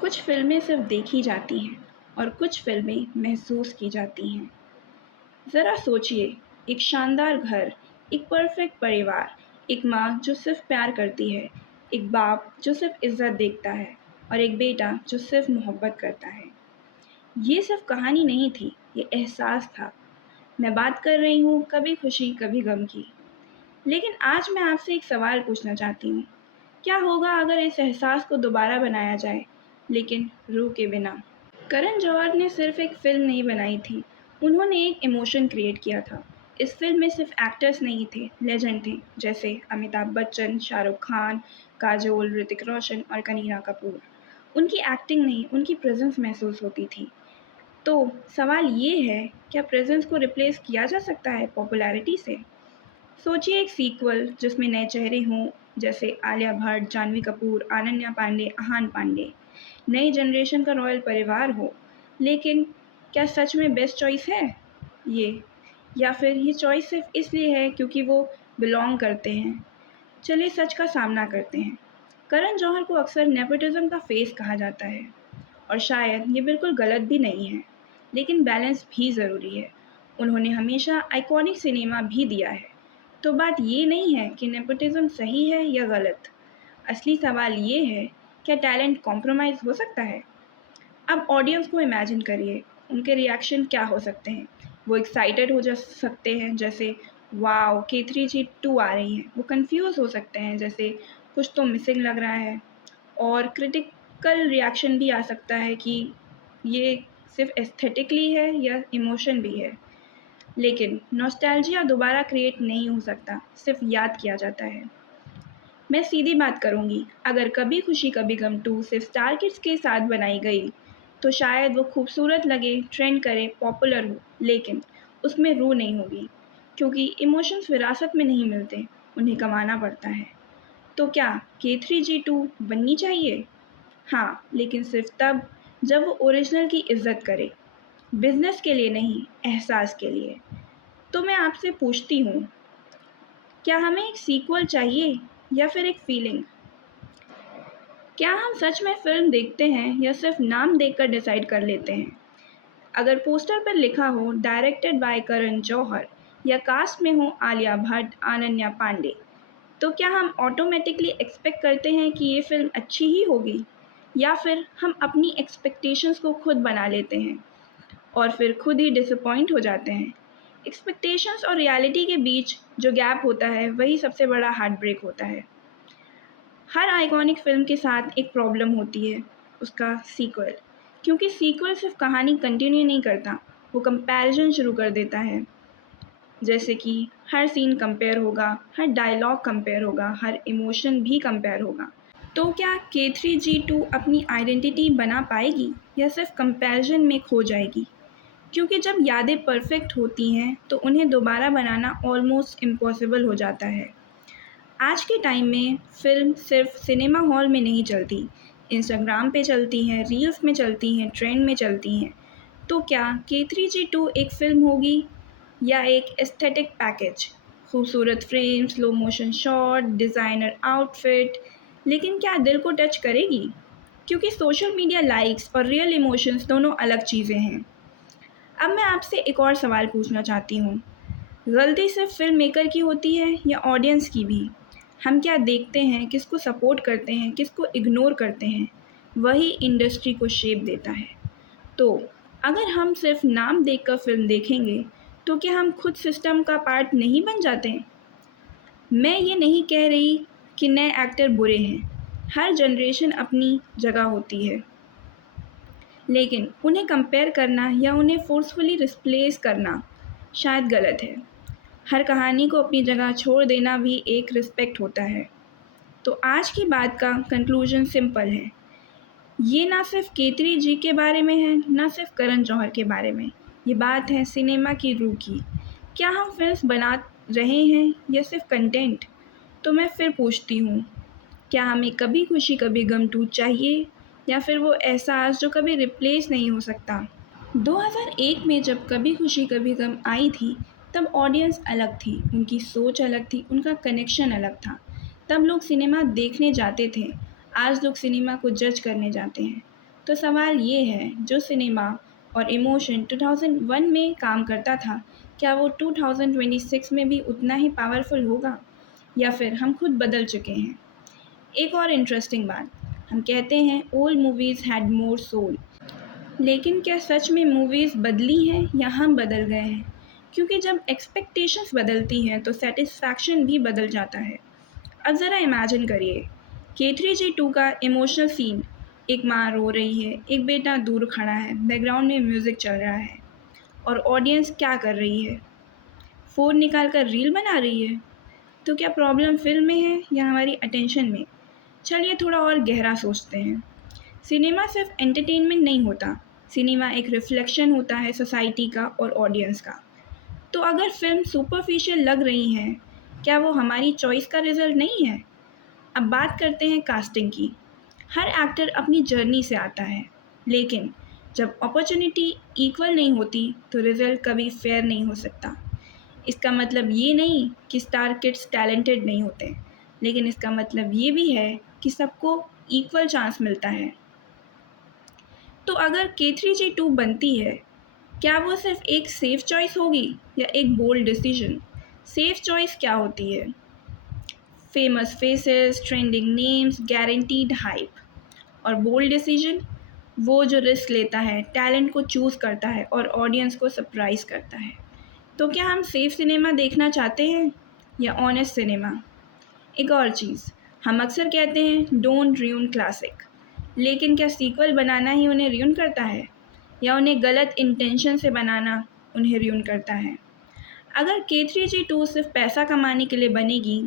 कुछ फिल्में सिर्फ देखी जाती हैं और कुछ फिल्में महसूस की जाती हैं। ज़रा सोचिए, एक शानदार घर, एक परफेक्ट परिवार, एक माँ जो सिर्फ प्यार करती है, एक बाप जो सिर्फ इज्जत देखता है और एक बेटा जो सिर्फ मोहब्बत करता है। ये सिर्फ कहानी नहीं थी, ये एहसास था। मैं बात कर रही हूँ कभी खुशी कभी गम की। लेकिन आज मैं आपसे एक सवाल पूछना चाहती हूँ। क्या होगा अगर इस एहसास को दोबारा बनाया जाए, लेकिन रूह के बिना? करण जौहर ने सिर्फ एक फ़िल्म नहीं बनाई थी, उन्होंने एक इमोशन क्रिएट किया था। इस फ़िल्म में सिर्फ एक्टर्स नहीं थे, लेजेंड थे, जैसे अमिताभ बच्चन, शाहरुख खान, काजोल, ऋतिक रोशन और करीना कपूर। उनकी एक्टिंग नहीं, उनकी प्रेज़ेंस महसूस होती थी। तो सवाल ये है, क्या प्रेज़ेंस को रिप्लेस किया जा सकता है पॉपुलैरिटी से? सोचिए एक सीक्वल जिसमें नए चेहरे हों, जैसे आलिया भट्ट, जाह्नवी कपूर, अनन्या पांडे, अहान पांडे। नई जनरेशन का रॉयल परिवार हो, लेकिन क्या सच में बेस्ट चॉइस है ये? या फिर ये चॉइस सिर्फ इसलिए है क्योंकि वो बिलोंग करते हैं? चलिए सच का सामना करते हैं। करण जौहर को अक्सर नेपोटिज्म का फेस कहा जाता है और शायद ये बिल्कुल गलत भी नहीं है, लेकिन बैलेंस भी ज़रूरी है। उन्होंने हमेशा आइकॉनिक सिनेमा भी दिया है। तो बात ये नहीं है कि नेपोटिज्म सही है या गलत। असली सवाल ये है, क्या टैलेंट कॉम्प्रोमाइज़ हो सकता है? अब ऑडियंस को इमेजिन करिए, उनके रिएक्शन क्या हो सकते हैं? वो एक्साइटेड हो जा सकते हैं जैसे वाओ K3G2 आ रही है। वो कंफ्यूज हो सकते हैं जैसे कुछ तो मिसिंग लग रहा है। और क्रिटिकल रिएक्शन भी आ सकता है कि ये सिर्फ एस्थेटिकली है या इमोशन भी है। लेकिन नॉस्टैल्जिया दोबारा क्रिएट नहीं हो सकता, सिर्फ याद किया जाता है। मैं सीधी बात करूँगी, अगर कभी खुशी कभी गम 2 सिर्फ स्टार किड्स के साथ बनाई गई, तो शायद वो खूबसूरत लगे, ट्रेंड करे, पॉपुलर हो, लेकिन उसमें रूह नहीं होगी, क्योंकि इमोशंस विरासत में नहीं मिलते, उन्हें कमाना पड़ता है। तो क्या K3G2 बननी चाहिए? हाँ, लेकिन सिर्फ तब जब वो ओरिजिनल की इज्जत करे, बिजनेस के लिए नहीं, एहसास के लिए। तो मैं आपसे पूछती हूँ, क्या हमें एक सीक्वल चाहिए या फिर एक फीलिंग? क्या हम सच में फ़िल्म देखते हैं या सिर्फ नाम देखकर डिसाइड कर लेते हैं? अगर पोस्टर पर लिखा हो डायरेक्टेड बाय करण जौहर या कास्ट में हो आलिया भट्ट, अनन्या पांडे, तो क्या हम ऑटोमेटिकली एक्सपेक्ट करते हैं कि ये फ़िल्म अच्छी ही होगी? या फिर हम अपनी एक्सपेक्टेशंस को खुद बना लेते हैं और फिर खुद ही डिसअपॉइंट हो जाते हैं? एक्सपेक्टेशंस और रियलिटी के बीच जो गैप होता है, वही सबसे बड़ा हार्ट ब्रेक होता है। हर आइकॉनिक फ़िल्म के साथ एक प्रॉब्लम होती है, उसका सीक्वल। क्योंकि सीक्वल सिर्फ कहानी कंटिन्यू नहीं करता, वो कंपैरिजन शुरू कर देता है। जैसे कि हर सीन कंपेयर होगा, हर डायलॉग कंपेयर होगा, हर इमोशन भी कंपेयर होगा। तो क्या K3G2 अपनी आइडेंटिटी बना पाएगी या सिर्फ कंपैरिजन में खो जाएगी? क्योंकि जब यादें परफेक्ट होती हैं, तो उन्हें दोबारा बनाना ऑलमोस्ट इम्पॉसिबल हो जाता है। आज के टाइम में फ़िल्म सिर्फ सिनेमा हॉल में नहीं चलती, इंस्टाग्राम पे चलती हैं, रील्स में चलती हैं, ट्रेंड में चलती हैं। तो क्या K3G2 एक फ़िल्म होगी या एक एस्थेटिक पैकेज? खूबसूरत frame, slow motion shot, designer outfit, लेकिन क्या दिल को टच करेगी? क्योंकि सोशल मीडिया लाइक्स और रियल इमोशंस दोनों अलग चीज़ें हैं। अब मैं आपसे एक और सवाल पूछना चाहती हूँ, गलती सिर्फ फ़िल्म मेकर की होती है या ऑडियंस की भी? हम क्या देखते हैं, किसको सपोर्ट करते हैं, किसको इग्नोर करते हैं, वही इंडस्ट्री को शेप देता है। तो अगर हम सिर्फ नाम देखकर फ़िल्म देखेंगे, तो क्या हम खुद सिस्टम का पार्ट नहीं बन जाते? मैं ये नहीं कह रही कि नए एक्टर बुरे हैं, हर जनरेशन अपनी जगह होती है। लेकिन उन्हें कंपेयर करना या उन्हें फ़ोर्सफुली रिप्लेस करना शायद गलत है। हर कहानी को अपनी जगह छोड़ देना भी एक रिस्पेक्ट होता है। तो आज की बात का कंक्लूजन सिंपल है, ये ना सिर्फ K3G के बारे में है, ना सिर्फ करण जौहर के बारे में। ये बात है सिनेमा की रूह की। क्या हम फिल्म्स बना रहे हैं या सिर्फ कंटेंट? तो मैं फिर पूछती हूँ, क्या हमें कभी खुशी कभी गम 2 चाहिए या फिर वो एहसास जो कभी रिप्लेस नहीं हो सकता? 2001 में जब कभी खुशी कभी गम आई थी, तब ऑडियंस अलग थी, उनकी सोच अलग थी, उनका कनेक्शन अलग था। तब लोग सिनेमा देखने जाते थे, आज लोग सिनेमा को जज करने जाते हैं। तो सवाल ये है, जो सिनेमा और इमोशन 2001 में काम करता था, क्या वो 2026 में भी उतना ही पावरफुल होगा, या फिर हम खुद बदल चुके हैं? एक और इंटरेस्टिंग बात, हम कहते हैं old movies had more soul, लेकिन क्या सच में मूवीज़ बदली हैं या हम बदल गए हैं? क्योंकि जब एक्सपेक्टेशंस बदलती हैं तो सेटिस्फैक्शन भी बदल जाता है। अब ज़रा इमेजिन करिए, K3G2 का इमोशनल सीन, एक माँ रो रही है, एक बेटा दूर खड़ा है, बैकग्राउंड में म्यूज़िक चल रहा है, और ऑडियंस क्या कर रही है? फ़ोन निकाल कर रील बना रही है। तो क्या प्रॉब्लम फ़िल्म में है या हमारी अटेंशन में? चलिए थोड़ा और गहरा सोचते हैं। सिनेमा सिर्फ एंटरटेनमेंट नहीं होता, सिनेमा एक रिफ्लेक्शन होता है सोसाइटी का और ऑडियंस का। तो अगर फ़िल्म सुपरफिशियल लग रही है, क्या वो हमारी चॉइस का रिज़ल्ट नहीं है? अब बात करते हैं कास्टिंग की। हर एक्टर अपनी जर्नी से आता है, लेकिन जब अपॉर्चुनिटी इक्वल नहीं होती तो रिज़ल्ट कभी फेयर नहीं हो सकता। इसका मतलब ये नहीं कि स्टार किड्स टैलेंटेड नहीं होते, लेकिन इसका मतलब ये भी है कि सबको इक्वल चांस मिलता है। तो अगर K3G2 बनती है, क्या वो सिर्फ एक सेफ चॉइस होगी या एक बोल्ड डिसीजन? सेफ चॉइस क्या होती है? Famous faces, trending names, guaranteed hype. और बोल्ड डिसीजन, वो जो रिस्क लेता है, टैलेंट को चूज़ करता है और ऑडियंस को सरप्राइज करता है। तो क्या हम सेफ सिनेमा देखना चाहते हैं या ऑनेस्ट सिनेमा? एक और चीज़, हम अक्सर कहते हैं डोंट र्यून क्लासिक, लेकिन क्या सीक्वल बनाना ही उन्हें र्यून करता है, या उन्हें गलत इंटेंशन से बनाना उन्हें र्यून करता है? अगर K3G2 सिर्फ पैसा कमाने के लिए बनेगी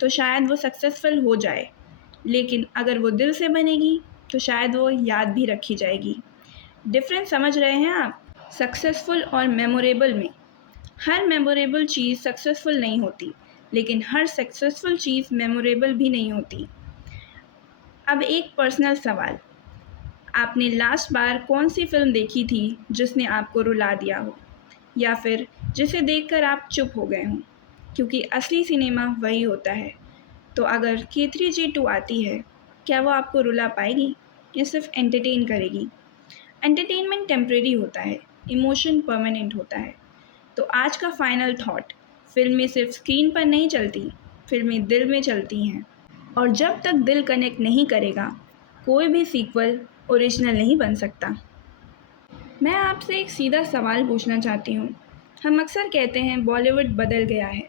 तो शायद वो सक्सेसफुल हो जाए, लेकिन अगर वो दिल से बनेगी तो शायद वो याद भी रखी जाएगी। डिफरेंस समझ रहे हैं आप? सक्सेसफुल और मेमोरेबल में, हर मेमोरेबल चीज़ सक्सेसफुल नहीं होती, लेकिन हर सक्सेसफुल चीज़ मेमोरेबल भी नहीं होती। अब एक पर्सनल सवाल, आपने लास्ट बार कौन सी फ़िल्म देखी थी जिसने आपको रुला दिया हो, या फिर जिसे देखकर आप चुप हो गए हों? क्योंकि असली सिनेमा वही होता है। तो अगर K3G2 आती है, क्या वो आपको रुला पाएगी या सिर्फ एंटरटेन करेगी? एंटरटेनमेंट टेम्परेरी होता है, इमोशन परमानेंट होता है। तो आज का फाइनल थॉट, फिल्में सिर्फ स्क्रीन पर नहीं चलती, फिल्में दिल में चलती हैं। और जब तक दिल कनेक्ट नहीं करेगा, कोई भी सीक्वल ओरिजिनल नहीं बन सकता। मैं आपसे एक सीधा सवाल पूछना चाहती हूँ। हम अक्सर कहते हैं बॉलीवुड बदल गया है,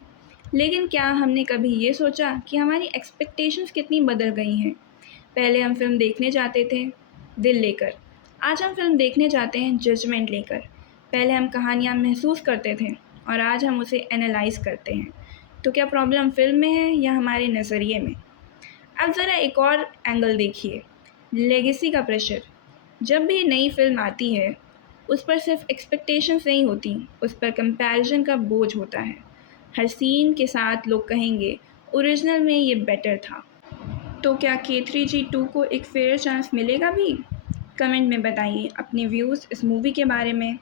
लेकिन क्या हमने कभी ये सोचा कि हमारी एक्सपेक्टेशंस कितनी बदल गई हैं? पहले हम फिल्म देखने जाते थे दिल लेकर, आज हम फिल्म देखने जाते हैं जजमेंट लेकर। पहले हम कहानियाँ महसूस करते थे और आज हम उसे एनालाइज करते हैं। तो क्या प्रॉब्लम फिल्म में है या हमारे नज़रिए में? अब ज़रा एक और एंगल देखिए, लेगेसी का प्रेशर। जब भी नई फिल्म आती है, उस पर सिर्फ एक्सपेक्टेशंस नहीं होती, उस पर कंपैरिजन का बोझ होता है। हर सीन के साथ लोग कहेंगे ओरिजिनल में ये बेटर था। तो क्या K3G2 को एक फेयर चांस मिलेगा भी? कमेंट में बताइए अपने व्यूज़ इस मूवी के बारे में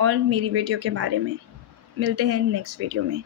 और मेरी वीडियो के बारे में। मिलते हैं नेक्स्ट वीडियो में।